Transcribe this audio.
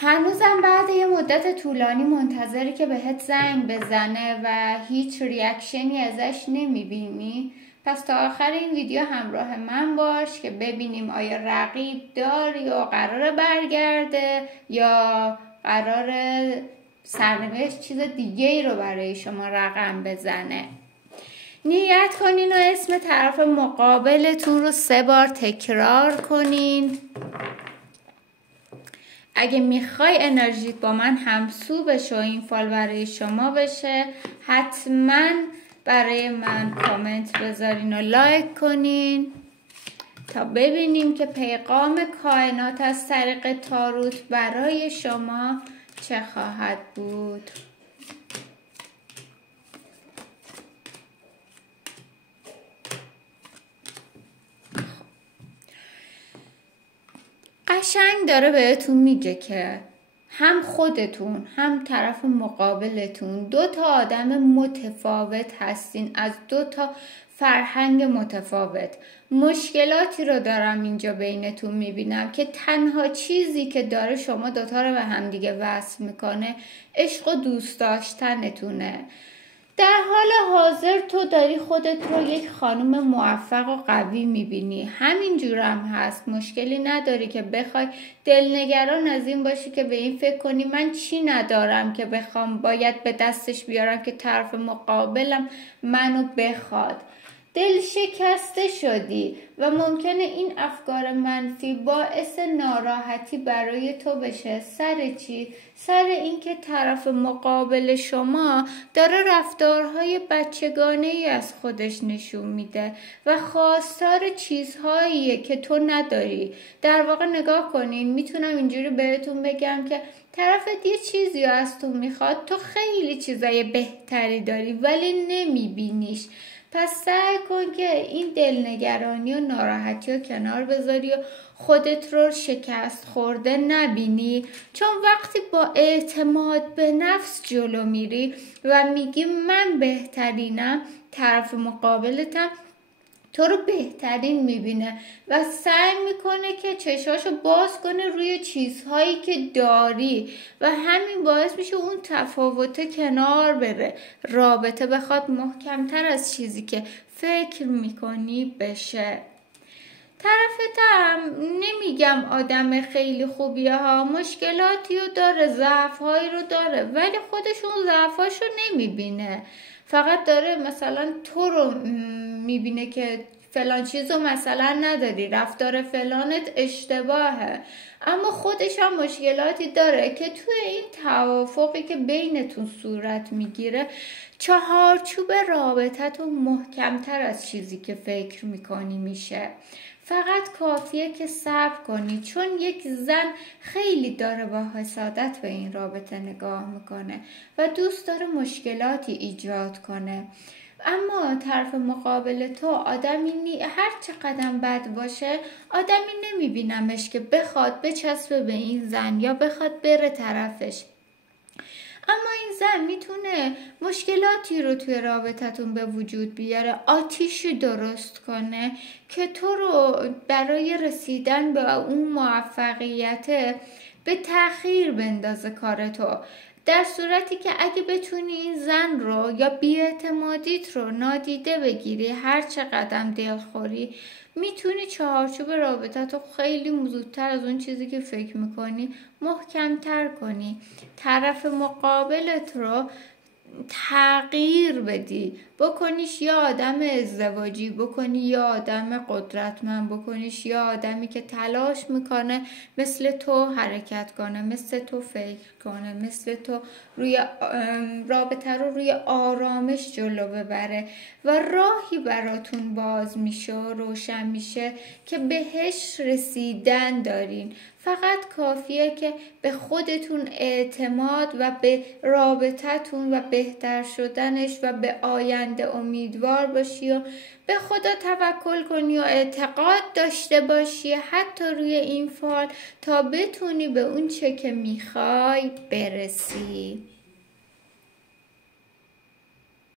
هنوزم بعد یه مدت طولانی منتظری که بهت زنگ بزنه و هیچ ریاکشنی ازش نمیبینی؟ پس تا آخر این ویدیو همراه من باش که ببینیم آیا رقیب داری و قراره برگرده یا قراره سرنوشت چیز دیگه ای رو برای شما رقم بزنه. نیت کنین و اسم طرف مقابلتون رو 3 بار تکرار کنین. اگه میخوای انرژیت با من همسو بشه و این فال برای شما بشه، حتما برای من کامنت بذارین و لایک کنین تا ببینیم که پیغام کائنات از طریق تاروت برای شما چه خواهد بود. قشنگ داره بهتون میگه که هم خودتون هم طرف مقابلتون 2 تا آدم متفاوت هستین، از 2 تا فرهنگ متفاوت. مشکلاتی رو دارم اینجا بینتون میبینم که تنها چیزی که داره شما 2 تا رو به هم دیگه وصل میکنه عشق و دوست داشتنتونه. در حال حاضر تو داری خودت رو یک خانم موفق و قوی میبینی، همینجور هم هست. مشکلی نداری که بخوای دلنگران از این باشی که به این فکر کنی من چی ندارم که بخوام باید به دستش بیارم که طرف مقابلم منو بخواد. دل شکسته شدی و ممکنه این افکار منفی باعث ناراحتی برای تو بشه. سر چی؟ سر اینکه طرف مقابل شما داره رفتارهای بچگانه ای از خودش نشون میده و خواستار چیزهاییه که تو نداری. در واقع نگاه کنین، میتونم اینجوری بهتون بگم که طرفت یه چیزی از تو میخواد، تو خیلی چیزای بهتری داری ولی نمیبینیش. پس سعی کن که این دلنگرانی و ناراحتی رو کنار بذاری و خودت رو شکست خورده نبینی، چون وقتی با اعتماد به نفس جلو میری و میگی من بهترینم، طرف مقابلتم تو رو بهترین میبینه و سعی میکنه که چشاشو باز کنه روی چیزهایی که داری و همین باعث میشه اون تفاوت کنار بره، رابطه بخواد محکمتر از چیزی که فکر میکنی بشه. طرفتم نمیگم آدم خیلی خوبیه ها، مشکلاتی رو داره، ضعف‌هایی رو داره، ولی خودش اون ضعف‌هاشو نمیبینه. فقط داره مثلا تو رو میبینه که فلان چیزو مثلا نداری، رفتار فلانت اشتباهه، اما خودش هم مشکلاتی داره که توی این توافقی که بینتون صورت میگیره چهارچوب رابطتون محکمتر از چیزی که فکر میکنی میشه. فقط کافیه که صبر کنی، چون یک زن خیلی داره با حسادت به این رابطه نگاه میکنه و دوست داره مشکلاتی ایجاد کنه. اما طرف مقابل تو آدمی هر چقدر بد باشه، آدمی نمیبینمش که بخواد بچسبه به این زن یا بخواد بره طرفش. اما این زن میتونه مشکلاتی رو توی رابطتون به وجود بیاره، آتیشی درست کنه که تو رو برای رسیدن به اون موفقیت به تأخیر بندازه کار تو. در صورتی که اگه بتونی این زن رو یا بی‌اعتمادیت رو نادیده بگیری، هر چقدر دلخوری، میتونی چهارچوب رابطت رو خیلی زودتر از اون چیزی که فکر میکنی محکمتر کنی. طرف مقابلت رو تغییر بدی، بکنیش یا آدم ازدواجی، بکنی یا آدم قدرتمند، بکنیش یا آدمی که تلاش میکنه مثل تو حرکت کنه، مثل تو فکر کنه، مثل تو روی رابطه رو روی آرامش جلو ببره و راهی براتون باز میشه و روشن میشه که بهش رسیدن دارین. فقط کافیه که به خودتون اعتماد و به رابطتون و بهتر شدنش و به آینده امیدوار باشی و به خدا توکل کنی و اعتقاد داشته باشی حتی روی این فال تا بتونی به اون چه که میخوای برسی.